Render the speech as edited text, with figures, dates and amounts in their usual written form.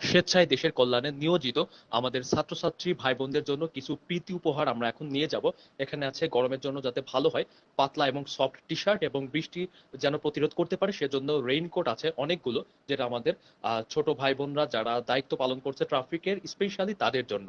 স্বেচ্ছায় দেশের কল্যাণে নিয়োজিত আমাদের ছাত্রছাত্রী ভাই বোনদের জন্য কিছু প্রীতি উপহার আমরা এখন নিয়ে যাব। এখানে আছে গরমের জন্য যাতে ভালো হয় পাতলা এবং সফট টি শার্ট, এবং বৃষ্টি যেন প্রতিরোধ করতে পারে সেজন্য রেইনকোট আছে অনেকগুলো, যেটা আমাদের ছোট ভাই বোনরা যারা দায়িত্ব পালন করছে ট্রাফিকের স্পেশালি তাদের জন্য।